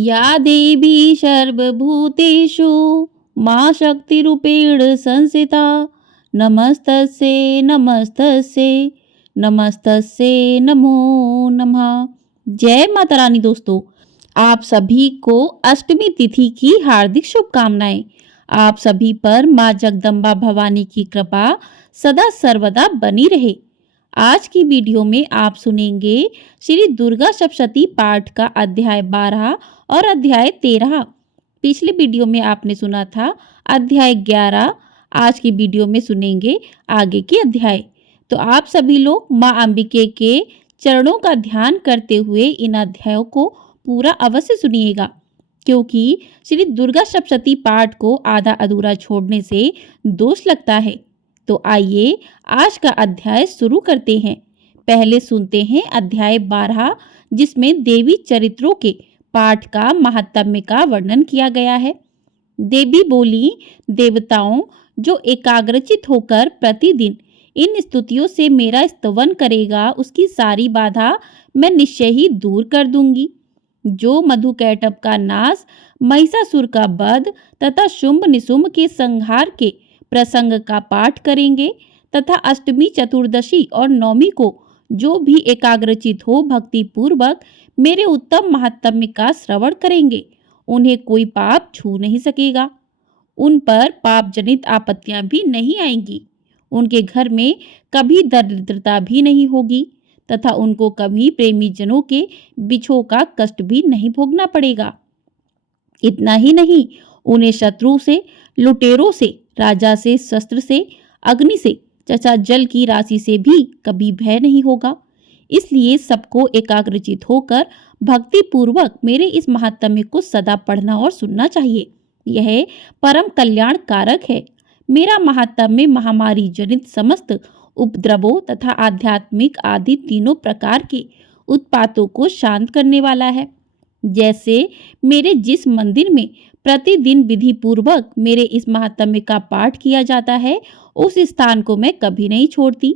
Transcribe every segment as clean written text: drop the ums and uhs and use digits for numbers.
या देवी सर्वभूतेषु मा शक्तिरूपेण संस्थिता नमस्तस्यै नमस्तस्यै नमस्तस्यै नमो नमः। जय माता रानी। दोस्तों, आप सभी को अष्टमी तिथि की हार्दिक शुभकामनाएं। आप सभी पर माँ जगदम्बा भवानी की कृपा सदा सर्वदा बनी रहे। आज की वीडियो में आप सुनेंगे श्री दुर्गा सप्तशती पाठ का अध्याय 12 और अध्याय 13। पिछले वीडियो में आपने सुना था अध्याय 11। आज की वीडियो में सुनेंगे आगे के अध्याय। तो आप सभी लोग माँ अंबिके के चरणों का ध्यान करते हुए इन अध्यायों को पूरा अवश्य सुनिएगा, क्योंकि श्री दुर्गा सप्तशती पाठ को आधा अधूरा छोड़ने से दोष लगता है। तो आइए आज का अध्याय शुरू करते हैं। पहले सुनते हैं अध्याय 12, जिसमें देवी चरित्रों के पाठ का महात्म्य का वर्णन किया गया है। देवी बोली, देवताओं, जो एकाग्रचित होकर प्रतिदिन इन स्तुतियों से मेरा स्तवन करेगा, उसकी सारी बाधा मैं निश्चय ही दूर कर दूंगी। जो मधुकैटभ का नाश, महिषासुर का वध तथा शुंभ निशुंभ के संहार के प्रसंग का पाठ करेंगे तथा अष्टमी, चतुर्दशी और नवमी को जो भी एकाग्रचित हो भक्ति पूर्वक मेरे उत्तम महात्म्य का श्रवण करेंगे, उन्हें कोई पाप छू नहीं सकेगा। उन पर पाप जनित आपत्तियां भी नहीं आएंगी। उनके घर में कभी दरिद्रता भी नहीं होगी तथा उनको कभी प्रेमी जनों के बिछोह का कष्ट भी नहीं भोगना पड़ेगा। इतना ही नहीं, उन्हें शत्रु से, लुटेरों से, राजा से, शस्त्र से, अग्नि से, तथा जल की राशि से भी कभी भय नहीं होगा। इसलिए सबको एकाग्रचित होकर भक्ति पूर्वक मेरे इस महात्म्य को सदा पढ़ना और सुनना चाहिए। यह परम कल्याण कारक है। मेरा महात्म्य महामारी जनित समस्त उपद्रवों तथा आध्यात्मिक आदि तीनों प्रकार के उत्पातों को शांत करने वाला है। जैसे मेरे जिस मंदिर में प्रतिदिन विधि पूर्वक मेरे इस महात्म्य का पाठ किया जाता है, उस स्थान को मैं कभी नहीं छोड़ती।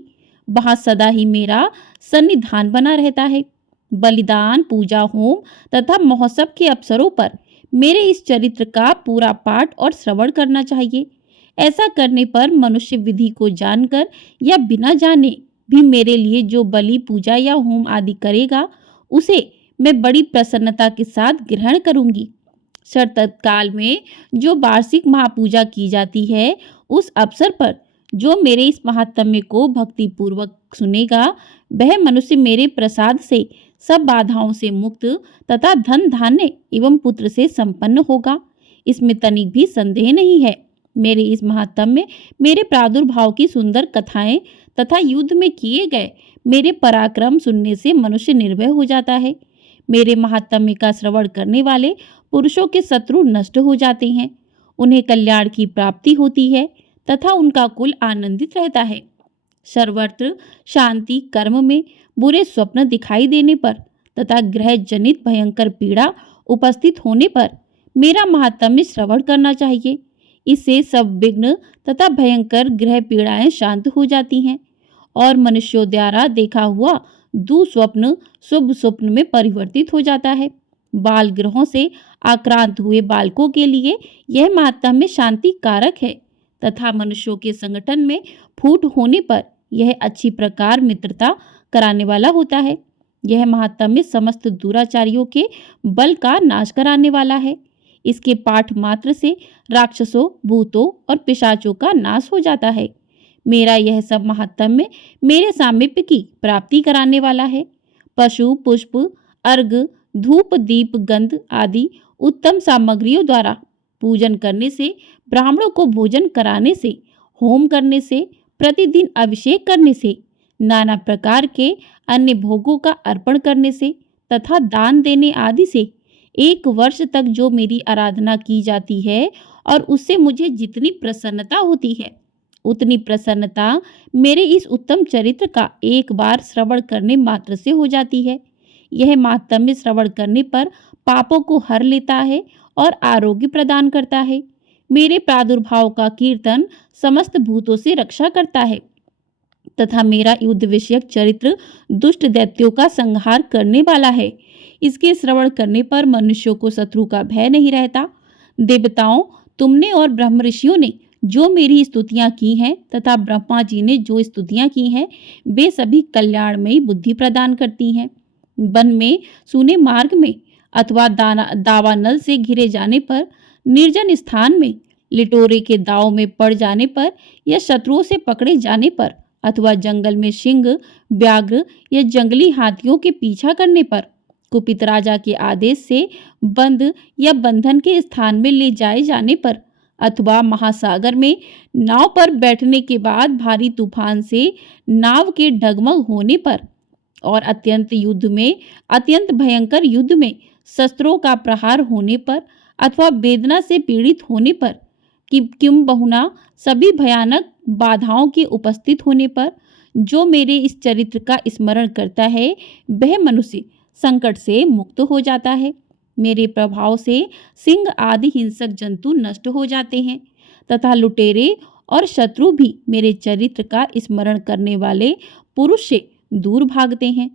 वहां सदा ही मेरा सन्निधान बना रहता है। बलिदान, पूजा, होम तथा महोत्सव के अवसरों पर मेरे इस चरित्र का पूरा पाठ और श्रवण करना चाहिए। ऐसा करने पर मनुष्य विधि को जानकर या बिना जाने भी मेरे लिए जो बलि, पूजा या होम आदि करेगा, उसे मैं बड़ी प्रसन्नता के साथ ग्रहण करूंगी। शरतकाल में जो वार्षिक महापूजा की जाती है, उस अवसर पर जो मेरे इस महात्म्य को भक्ति पूर्वक सुनेगा, वह मनुष्य मेरे प्रसाद से सब बाधाओं से मुक्त तथा धन, धान्य एवं पुत्र से संपन्न होगा। इसमें तनिक भी संदेह नहीं है। मेरे इस महात्म्य, मेरे प्रादुर्भाव की सुंदर कथाएं तथा युद्ध में किए गए मेरे पराक्रम सुनने से मनुष्य निर्भय हो जाता है। मेरे महात्म्य का श्रवण करने वाले पुरुषों के शत्रु नष्ट हो जाते हैं, उन्हें कल्याण की प्राप्ति होती है तथा उनका कुल आनंदित रहता है। सर्वत्र शांति, कर्म में बुरे स्वप्न दिखाई देने पर तथा ग्रह जनित भयंकर पीड़ा उपस्थित होने पर मेरा महात्म्य श्रवण करना चाहिए। इससे सब विघ्न तथा भयंकर ग्रह पीड़ाएं शांत हो जाती हैं और मनुष्यों द्वारा देखा हुआ दुस्वप्न शुभ स्वप्न में परिवर्तित हो जाता है। बाल ग्रहों से आक्रांत हुए बालकों के लिए यह महात्म्य शांति कारक है तथा मनुष्यों के संगठन में फूट होने पर यह अच्छी प्रकार मित्रता कराने वाला होता है। यह महात्म्य समस्त दुराचारियों के बल का नाश कराने वाला है। इसके पाठ मात्र से राक्षसों, भूतों और पिशाचों का नाश हो जाता है। मेरा यह सब महात्म्य मेरे सामीप्य की प्राप्ति कराने वाला है। पशु, पुष्प, अर्घ, धूप, दीप, गंध आदि उत्तम सामग्रियों द्वारा पूजन करने से, ब्राह्मणों को भोजन कराने से, होम करने से, प्रतिदिन अभिषेक करने से, नाना प्रकार के अन्य भोगों का अर्पण करने से तथा दान देने आदि से 1 वर्ष तक जो मेरी आराधना की जाती है और उससे मुझे जितनी प्रसन्नता होती है, उतनी प्रसन्नता मेरे इस उत्तम चरित्र का एक बार श्रवण करने मात्र से हो जाती है। यह महात्म्य श्रवण करने पर पापों को हर लेता है और आरोग्य प्रदान करता है। मेरे प्रादुर्भाव का कीर्तन समस्त भूतों से रक्षा करता है तथा मेरा युद्ध विषयक चरित्र दुष्ट दैत्यों का संहार करने वाला है। इसके श्रवण करने पर मनुष्यों को शत्रु का भय नहीं रहता। देवताओं, तुमने और ब्रह्म ऋषियों ने जो मेरी स्तुतियां की हैं तथा ब्रह्मा जी ने जो स्तुतियां की हैं, वे सभी कल्याणमयी बुद्धि प्रदान करती हैं। वन में, सूने मार्ग में अथवा दावानल से घिरे जाने पर, निर्जन स्थान में, लिटोरे के दाव में पड़ जाने पर या शत्रुओं से पकड़े जाने पर अथवा जंगल में सिंह, व्याघ्र या जंगली हाथियों के पीछा करने पर, कुपित राजा के आदेश से बंद या बंधन के स्थान में ले जाए जाने पर अथवा महासागर में नाव पर बैठने के बाद भारी तूफान से नाव के डगमग होने पर और अत्यंत भयंकर युद्ध में शस्त्रों का प्रहार होने पर अथवा वेदना से पीड़ित होने पर, कि किम बहुना सभी भयानक बाधाओं के उपस्थित होने पर जो मेरे इस चरित्र का स्मरण करता है, वह मनुष्य संकट से मुक्त हो जाता है। मेरे प्रभाव से सिंह आदि हिंसक जंतु नष्ट हो जाते हैं तथा लुटेरे और शत्रु भी मेरे चरित्र का स्मरण करने वाले पुरुष से दूर भागते हैं।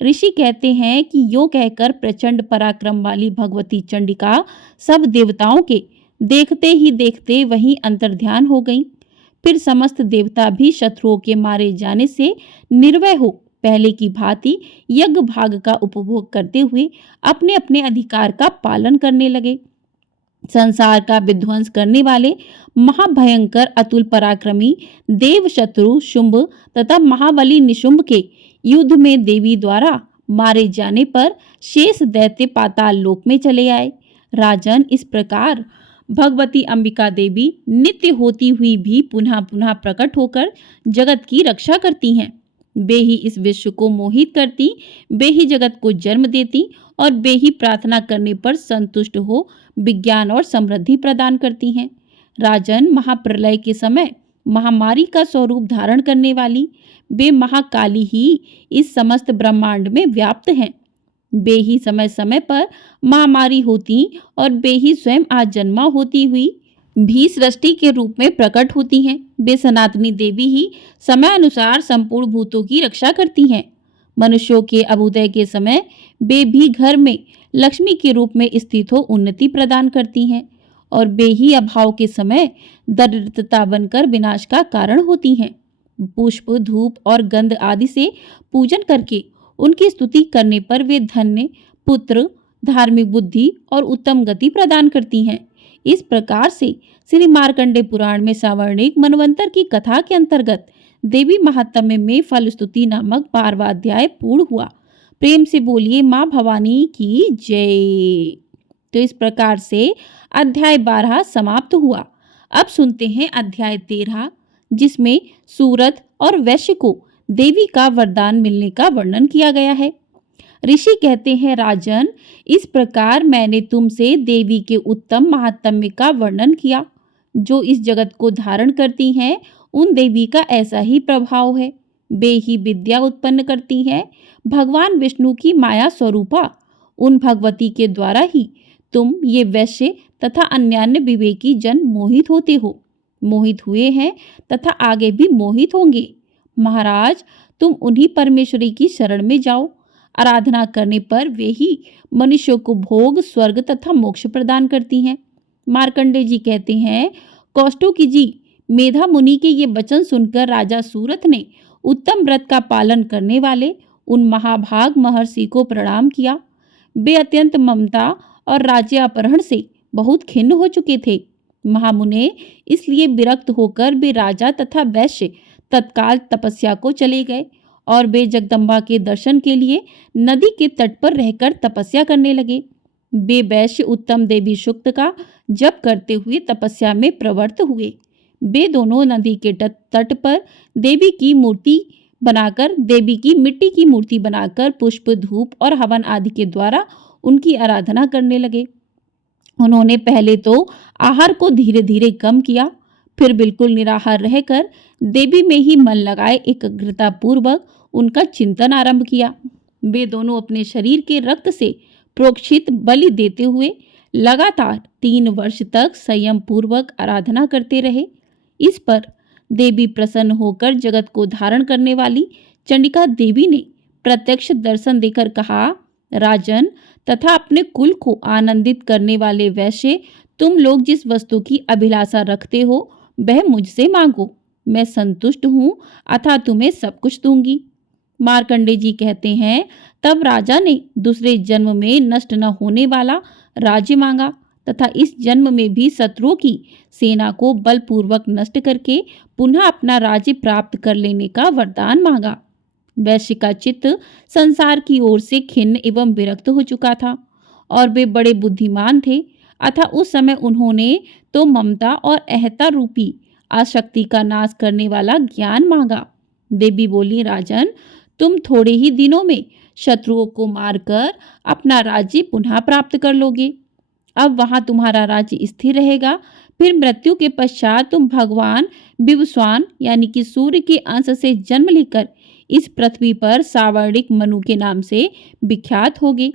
ऋषि कहते हैं कि यो कहकर प्रचंड पराक्रम वाली भगवती चंडिका सब देवताओं के देखते ही देखते वहीं अंतर्ध्यान हो गई। फिर समस्त देवता भी शत्रुओं के मारे जाने से निर्भय हो पहले की भांति यज्ञ भाग का उपभोग करते हुए अपने अपने अधिकार का पालन करने लगे। संसार का विध्वंस करने वाले महाभयंकर अतुल पराक्रमी देव शत्रु शुंभ तथा महाबली निशुंभ के युद्ध में देवी द्वारा मारे जाने पर शेष दैत्य पाताल लोक में चले आए। राजन, इस प्रकार भगवती अंबिका देवी नित्य होती हुई भी पुनः पुनः प्रकट होकर जगत की रक्षा करती हैं। वे ही इस विश्व को मोहित करती, वे ही जगत को जन्म देती और वे ही प्रार्थना करने पर संतुष्ट हो विज्ञान और समृद्धि प्रदान करती हैं। राजन, महाप्रलय के समय महामारी का स्वरूप धारण करने वाली वे महाकाली ही इस समस्त ब्रह्मांड में व्याप्त हैं। वे ही समय समय पर महामारी होती और वे ही स्वयं आजन्मा होती हुई भी सृष्टि के रूप में प्रकट होती हैं। वे सनातनी देवी ही समय अनुसार संपूर्ण भूतों की रक्षा करती हैं। मनुष्यों के अभ्युदय के समय वे भी घर में लक्ष्मी के रूप में स्थित हो उन्नति प्रदान करती हैं और वे ही अभाव के समय दरिद्रता बनकर विनाश का कारण होती हैं। पुष्प, धूप और गंध आदि से पूजन करके उनकी स्तुति करने पर वे धन्य, पुत्र, धार्मिक बुद्धि और उत्तम गति प्रदान करती हैं। इस प्रकार से श्री मार्कंडेय पुराण में सावर्णिक मनवंतर की कथा के अंतर्गत देवी महात्म्य में फल स्तुति नामक 12वां अध्याय पूर्ण हुआ। प्रेम से बोलिए माँ भवानी की जय। तो इस प्रकार से अध्याय 12 समाप्त हुआ। अब सुनते हैं अध्याय 13, जिसमें सूरत और वैश्य को देवी का वरदान मिलने का वर्णन किया गया है। ऋषि कहते हैं, राजन, इस प्रकार मैंने तुमसे देवी के उत्तम महात्म्य का वर्णन किया। जो इस जगत को धारण करती हैं, उन देवी का ऐसा ही प्रभाव है। वे ही विद्या उत्पन्न करती हैं। भगवान विष्णु की माया स्वरूपा उन भगवती के द्वारा ही तुम ये वैश्य तथा अन्यान्य विवेकी जन मोहित होते हो, मोहित हुए हैं तथा आगे भी मोहित होंगे। महाराज, तुम उन्हीं परमेश्वरी की शरण में जाओ। आराधना करने पर वे ही मनुष्यों को भोग, स्वर्ग तथा मोक्ष प्रदान करती हैं। मार्कंडेय जी कहते हैं, कौष्टुकी जी, मेधा मुनि के ये वचन सुनकर राजा सूरत ने उत्तम व्रत का पालन करने वाले उन महाभाग महर्षि को प्रणाम किया। वे अत्यंत ममता और राज्य अपहरण से बहुत खिन्न हो चुके थे। महामुने इसलिए विरक्त होकर वे राजा तथा वैश्य तत्काल तपस्या को चले गए और वे जगदम्बा के दर्शन के लिए नदी के तट पर रहकर तपस्या करने लगे। वे वैश्य उत्तम देवी सूक्त का जप करते हुए तपस्या में प्रवृत्त हुए। वे दोनों नदी के तट पर देवी की मिट्टी की मूर्ति बनाकर पुष्प, धूप और हवन आदि के द्वारा उनकी आराधना करने लगे। उन्होंने पहले तो आहार को धीरे धीरे कम किया, फिर बिल्कुल निराहार रहकर देवी में ही मन लगाए एकाग्रता पूर्वक उनका चिंतन आरंभ किया। वे दोनों अपने शरीर के रक्त से प्रोक्षित बलि देते हुए लगातार 3 वर्ष तक संयम पूर्वक आराधना करते रहे। इस पर देवी प्रसन्न होकर जगत को धारण करने वाली चंडिका देवी ने प्रत्यक्ष दर्शन देकर कहा, राजन, तथा अपने कुल को आनंदित करने वाले वैश्य, तुम लोग जिस वस्तु की अभिलाषा रखते हो वह मुझसे मांगो, मैं संतुष्ट हूँ अतः तुम्हें सब कुछ दूंगी। मार्कंडे जी कहते हैं, तब राजा ने दूसरे जन्म में नष्ट न होने वाला राज्य मांगा तथा इस जन्म में भी शत्रुओं की सेना को बलपूर्वक नष्ट करके पुनः अपना राज्य प्राप्त कर लेने का वरदान मांगा। वैश्य का चित्त संसार की ओर से खिन्न एवं विरक्त हो चुका था और वे बड़े बुद्धिमान थे अतः उस समय उन्होंने तो ममता और अहता रूपी आसक्ति का नाश करने वाला ज्ञान मांगा। देवी बोली, राजन, तुम थोड़े ही दिनों में शत्रुओं को मारकर अपना राज्य पुनः प्राप्त कर लोगे। अब वहां तुम्हारा राज्य स्थिर रहेगा। फिर मृत्यु के पश्चात तुम भगवान विवस्वान यानी कि सूर्य के अंश से जन्म लेकर इस पृथ्वी पर सावर्णिक मनु के नाम से विख्यात होगे।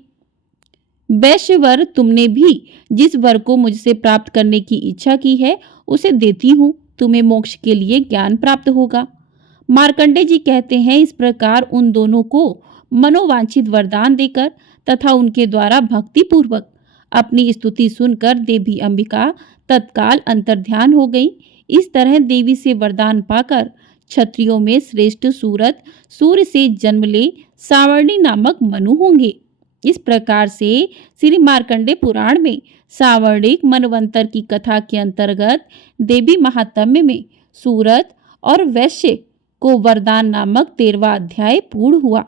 वैश्यवर, तुमने भी जिस वर को मुझसे प्राप्त करने की इच्छा की है उसे देती हूँ, तुम्हें मोक्ष के लिए ज्ञान प्राप्त होगा। मार्कंडे जी कहते हैं, इस प्रकार उन दोनों को मनोवांछित वरदान देकर तथा उनके द्वारा भक्ति पूर्वक अपनी स्तुति सुनकर देवी अंबिका तत्काल अंतर्ध्यान हो गई। इस तरह देवी से वरदान पाकर क्षत्रियों में श्रेष्ठ सूरत सूर्य से जन्म ले सावर्णी नामक मनु होंगे। इस प्रकार से श्री मार्कंडे पुराण में सावर्णिक मनवंतर की कथा के अंतर्गत देवी महात्म्य में सूरत और वैश्य को वरदान नामक 13वां अध्याय पूर्ण हुआ।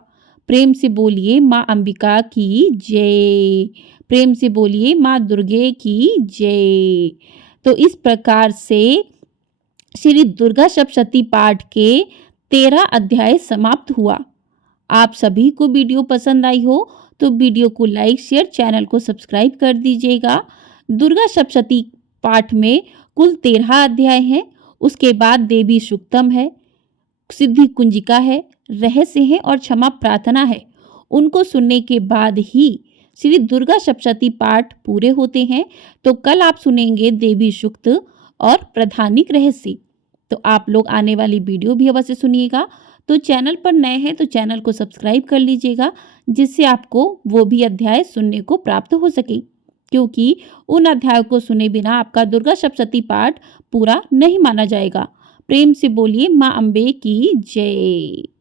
प्रेम से बोलिए माँ अंबिका की जय, प्रेम से बोलिए माँ दुर्गे की जय। तो इस प्रकार से श्री दुर्गा सप्तशती पाठ के 13 अध्याय समाप्त हुआ। आप सभी को वीडियो पसंद आई हो तो वीडियो को लाइक शेयर चैनल को सब्सक्राइब कर दीजिएगा। दुर्गा सप्तशती पाठ में कुल 13 अध्याय हैं। उसके बाद देवी सूक्तम है, सिद्धि कुंजिका है, रहस्य है और क्षमा प्रार्थना है। उनको सुनने के बाद ही श्री दुर्गा सप्तशती पाठ पूरे होते हैं। तो कल आप सुनेंगे देवी सूक्त और प्रधानिक रहस्य। तो आप लोग आने वाली वीडियो भी अवश्य सुनिएगा। तो चैनल पर नए हैं तो चैनल को सब्सक्राइब कर लीजिएगा, जिससे आपको वो भी अध्याय सुनने को प्राप्त हो सके, क्योंकि उन अध्यायों को सुने बिना आपका दुर्गा सप्तशती पाठ पूरा नहीं माना जाएगा। प्रेम से बोलिए माँ अम्बे की जय।